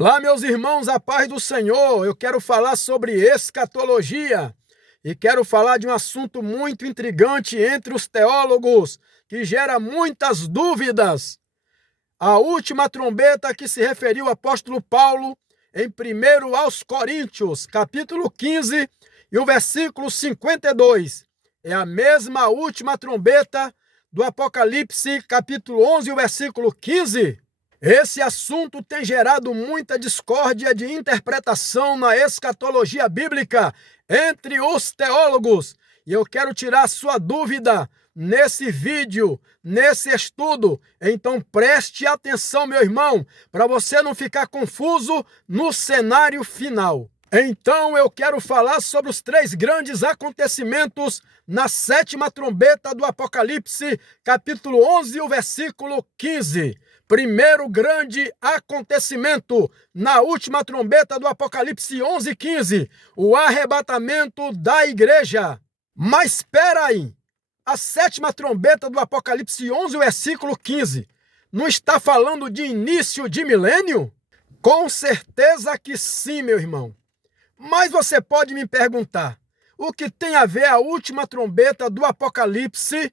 Olá, meus irmãos, a paz do Senhor. Eu quero falar sobre escatologia e quero falar de um assunto muito intrigante entre os teólogos, que gera muitas dúvidas. A última trombeta que se referiu o apóstolo Paulo em 1 aos Coríntios, capítulo 15 e o versículo 52. É a mesma última trombeta do Apocalipse, capítulo 11 e o versículo 15. Esse assunto tem gerado muita discórdia de interpretação na escatologia bíblica entre os teólogos. E eu quero tirar a sua dúvida nesse vídeo, nesse estudo. Então preste atenção, meu irmão, para você não ficar confuso no cenário final. Então eu quero falar sobre os 3 grandes acontecimentos na 7ª trombeta do Apocalipse, capítulo 11, o versículo 15. Primeiro grande acontecimento na última trombeta do Apocalipse 11:15, o arrebatamento da igreja. Mas espera aí, a 7ª trombeta do Apocalipse 11, versículo 15, não está falando de início de milênio? Com certeza que sim, meu irmão. Mas você pode me perguntar, o que tem a ver a última trombeta do Apocalipse,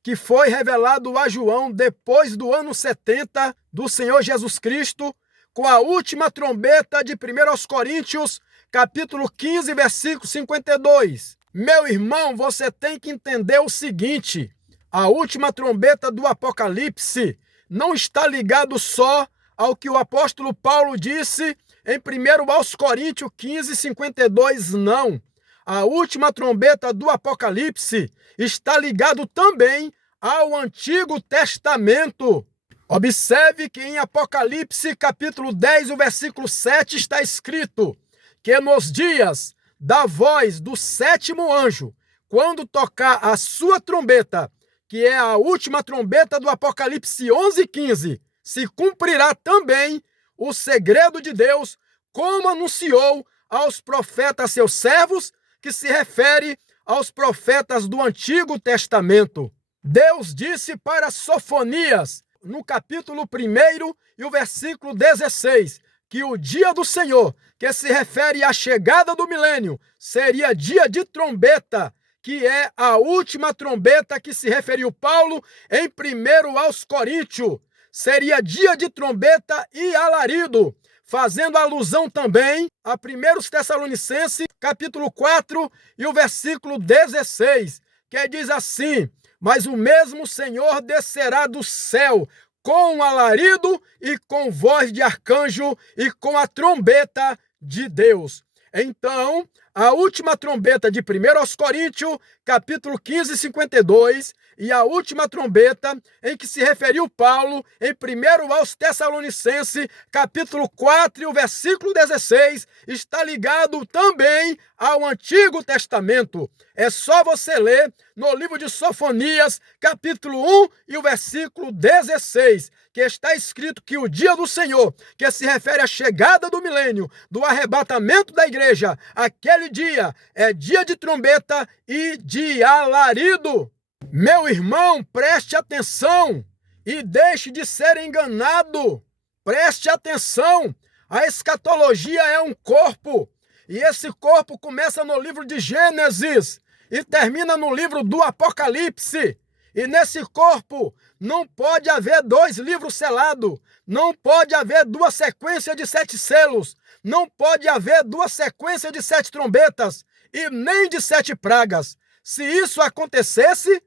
que foi revelado a João depois do ano 70 do Senhor Jesus Cristo, com a última trombeta de 1 aos Coríntios, capítulo 15, versículo 52. Meu irmão, você tem que entender o seguinte: a última trombeta do Apocalipse não está ligado só ao que o apóstolo Paulo disse em 1 aos Coríntios 15, 52, não. A última trombeta do Apocalipse está ligado também ao Antigo Testamento. Observe que em Apocalipse, capítulo 10, o versículo 7, está escrito que nos dias da voz do 7º anjo, quando tocar a sua trombeta, que é a última trombeta do Apocalipse 11:15, se cumprirá também o segredo de Deus, como anunciou aos profetas seus servos, que se refere aos profetas do Antigo Testamento. Deus disse para Sofonias, no capítulo 1 e o versículo 16, que o dia do Senhor, que se refere à chegada do milênio, seria dia de trombeta, que é a última trombeta que se referiu Paulo em 1 aos Coríntios. Seria dia de trombeta e alarido, fazendo alusão também a 1 Tessalonicenses, capítulo 4 e o versículo 16, que diz assim: mas o mesmo Senhor descerá do céu com alarido e com voz de arcanjo e com a trombeta de Deus. Então, a última trombeta de 1 aos Coríntios, capítulo 15, 52, e a última trombeta em que se referiu Paulo em 1 aos Tessalonicenses, capítulo 4, e o versículo 16, está ligado também ao Antigo Testamento. É só você ler no livro de Sofonias, capítulo 1 e o versículo 16, que está escrito que o dia do Senhor, que se refere à chegada do milênio, do arrebatamento da igreja, aquele dia é dia de trombeta e de alarido. Meu irmão, preste atenção e deixe de ser enganado. Preste atenção, a escatologia é um corpo, e esse corpo começa no livro de Gênesis e termina no livro do Apocalipse. E nesse corpo não pode haver 2 livros selados, não pode haver 2 sequências de 7 selos, não pode haver 2 sequências de 7 trombetas e nem de 7 pragas. Se isso acontecesse,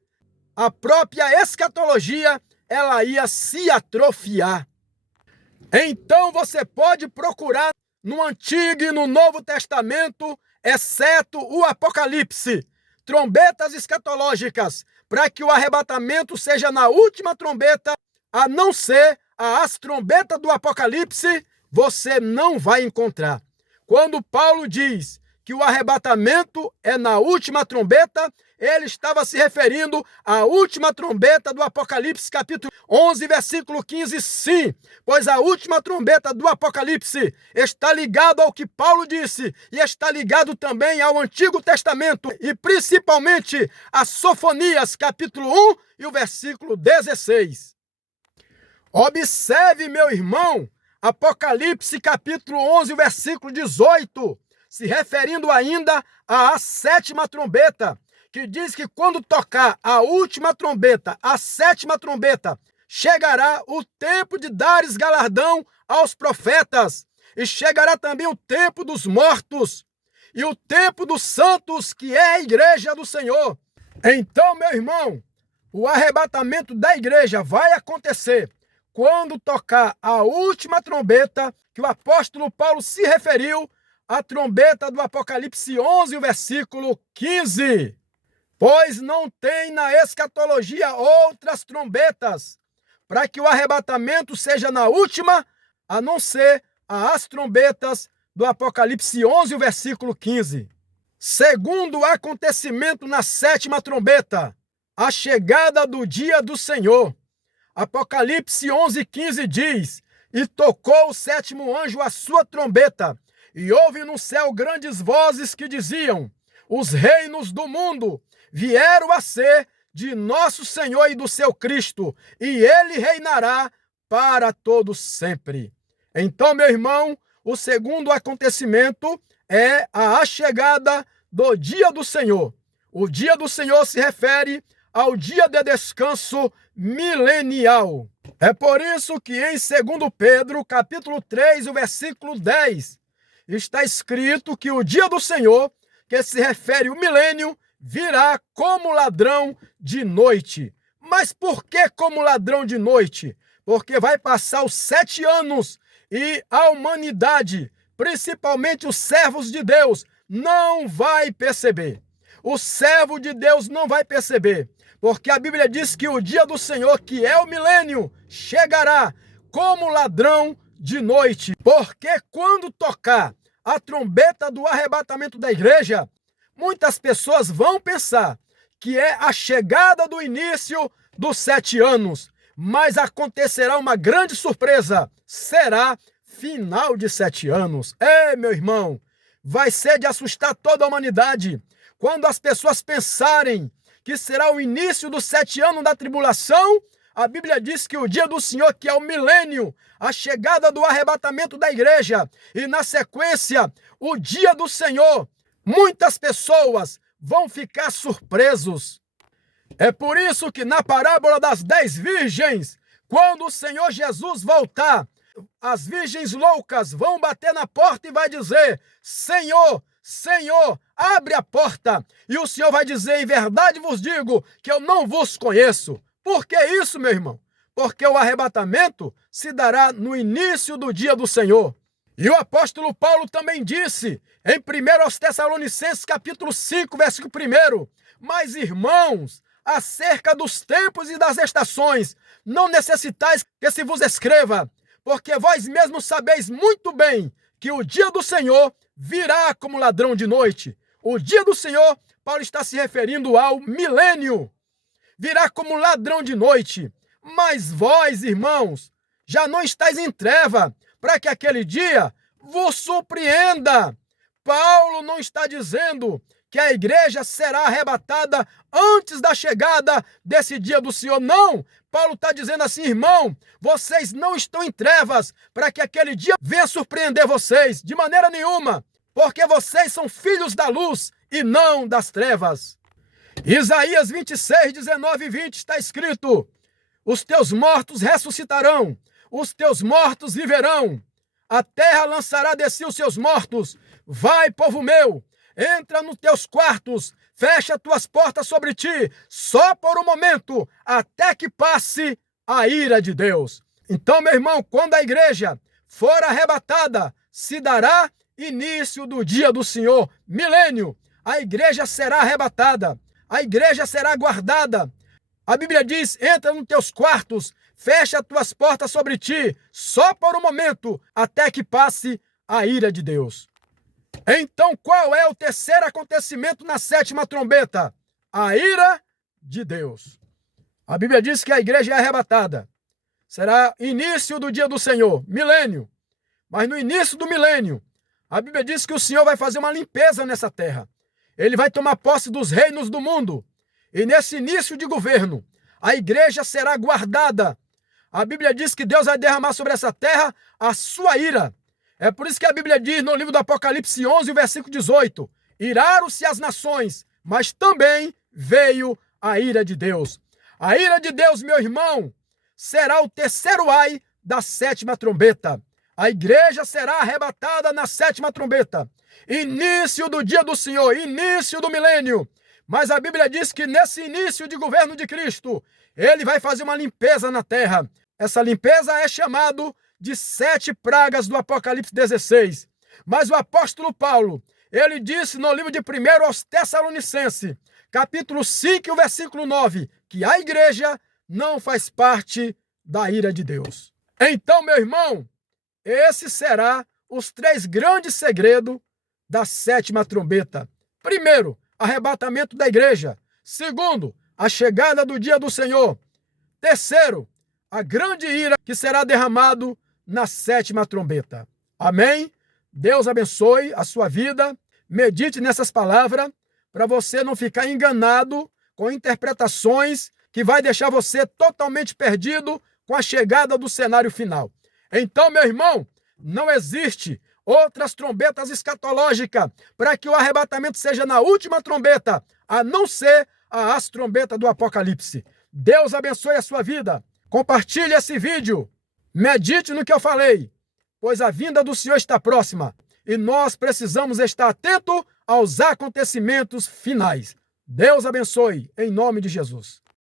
a própria escatologia ela ia se atrofiar. Então você pode procurar no Antigo e no Novo Testamento, exceto o Apocalipse, trombetas escatológicas, para que o arrebatamento seja na última trombeta, a não ser as trombetas do Apocalipse, você não vai encontrar. Quando Paulo diz que o arrebatamento é na última trombeta, ele estava se referindo à última trombeta do Apocalipse, capítulo 11, versículo 15, sim, pois a última trombeta do Apocalipse está ligada ao que Paulo disse e está ligado também ao Antigo Testamento e principalmente a Sofonias, capítulo 1 e o versículo 16. Observe, meu irmão, Apocalipse capítulo 11, versículo 18, se referindo ainda à sétima trombeta, que diz que quando tocar a última trombeta, a sétima trombeta, chegará o tempo de dares galardão aos profetas, e chegará também o tempo dos mortos, e o tempo dos santos, que é a igreja do Senhor. Então, meu irmão, o arrebatamento da igreja vai acontecer quando tocar a última trombeta, que o apóstolo Paulo se referiu, a trombeta do Apocalipse 11, versículo 15. Pois não tem na escatologia outras trombetas, para que o arrebatamento seja na última, a não ser as trombetas do Apocalipse 11, versículo 15. Segundo acontecimento na sétima trombeta, a chegada do dia do Senhor. Apocalipse 11, 15 diz: E tocou o sétimo anjo a sua trombeta, e houve no céu grandes vozes que diziam: Os reinos do mundo vieram a ser de nosso Senhor e do seu Cristo, e ele reinará para todos sempre. Então, meu irmão, o segundo acontecimento é a chegada do dia do Senhor. O dia do Senhor se refere ao dia de descanso milenial. É por isso que em 2 Pedro, capítulo 3, o versículo 10, está escrito que o dia do Senhor, que se refere ao milênio, virá como ladrão de noite. Mas por que como ladrão de noite? Porque vai passar os 7 anos e a humanidade, principalmente os servos de Deus, não vai perceber. O servo de Deus não vai perceber, porque a Bíblia diz que o dia do Senhor, que é o milênio, chegará como ladrão de noite. Porque quando tocar a trombeta do arrebatamento da igreja, muitas pessoas vão pensar que é a chegada do início dos 7 anos, mas acontecerá uma grande surpresa. Será final de 7 anos. Meu irmão, vai ser de assustar toda a humanidade quando as pessoas pensarem que será o início dos 7 anos da tribulação. A Bíblia diz que o dia do Senhor, que é o milênio, a chegada do arrebatamento da igreja, e na sequência, o dia do Senhor, muitas pessoas vão ficar surpresos. É por isso que na parábola das 10 virgens, quando o Senhor Jesus voltar, as virgens loucas vão bater na porta e vai dizer: Senhor, Senhor, abre a porta. E o Senhor vai dizer: em verdade vos digo que eu não vos conheço. Por que isso, meu irmão? Porque o arrebatamento se dará no início do dia do Senhor. E o apóstolo Paulo também disse, em 1 Tessalonicenses capítulo 5, versículo 1, mas irmãos, acerca dos tempos e das estações, não necessitais que se vos escreva, porque vós mesmos sabeis muito bem que o dia do Senhor virá como ladrão de noite. O dia do Senhor, Paulo está se referindo ao milênio, virá como ladrão de noite. Mas vós, irmãos, já não estáis em treva, para que aquele dia vos surpreenda. Paulo não está dizendo que a igreja será arrebatada antes da chegada desse dia do Senhor. Não! Paulo está dizendo assim: irmão, vocês não estão em trevas para que aquele dia venha surpreender vocês, de maneira nenhuma, porque vocês são filhos da luz e não das trevas. Isaías 26, 19 e 20 está escrito: os teus mortos ressuscitarão, os teus mortos viverão, a terra lançará de si os seus mortos. Vai, povo meu, entra nos teus quartos, fecha tuas portas sobre ti, só por um momento, até que passe a ira de Deus. Então, meu irmão, quando a igreja for arrebatada, se dará início do dia do Senhor, milênio. A igreja será arrebatada, a igreja será guardada. A Bíblia diz: entra nos teus quartos, fecha tuas portas sobre ti, só por um momento, até que passe a ira de Deus. Então, qual é o terceiro acontecimento na sétima trombeta? A ira de Deus. A Bíblia diz que a igreja é arrebatada. Será início do dia do Senhor, milênio. Mas no início do milênio, a Bíblia diz que o Senhor vai fazer uma limpeza nessa terra. Ele vai tomar posse dos reinos do mundo. E nesse início de governo, a igreja será guardada. A Bíblia diz que Deus vai derramar sobre essa terra a sua ira. É por isso que a Bíblia diz no livro do Apocalipse 11, versículo 18, iraram-se as nações, mas também veio a ira de Deus. A ira de Deus, meu irmão, será o terceiro ai da 7ª trombeta. A igreja será arrebatada na 7ª trombeta. Início do dia do Senhor, início do milênio. Mas a Bíblia diz que nesse início de governo de Cristo, ele vai fazer uma limpeza na terra. Essa limpeza é chamado de 7 pragas do Apocalipse 16. Mas o apóstolo Paulo, ele disse no livro de 1 aos Tessalonicenses, capítulo 5, versículo 9, que a igreja não faz parte da ira de Deus. Então, meu irmão, esses serão os 3 grandes segredos da 7ª trombeta. Primeiro, arrebatamento da igreja. Segundo, a chegada do dia do Senhor. Terceiro, a grande ira que será derramado na 7ª trombeta. Amém? Deus abençoe a sua vida. Medite nessas palavras para você não ficar enganado com interpretações que vai deixar você totalmente perdido com a chegada do cenário final. Então, meu irmão, não existe outras trombetas escatológicas para que o arrebatamento seja na última trombeta, a não ser as trombetas do Apocalipse. Deus abençoe a sua vida. Compartilhe esse vídeo. Medite no que eu falei, pois a vinda do Senhor está próxima e nós precisamos estar atentos aos acontecimentos finais. Deus abençoe, em nome de Jesus.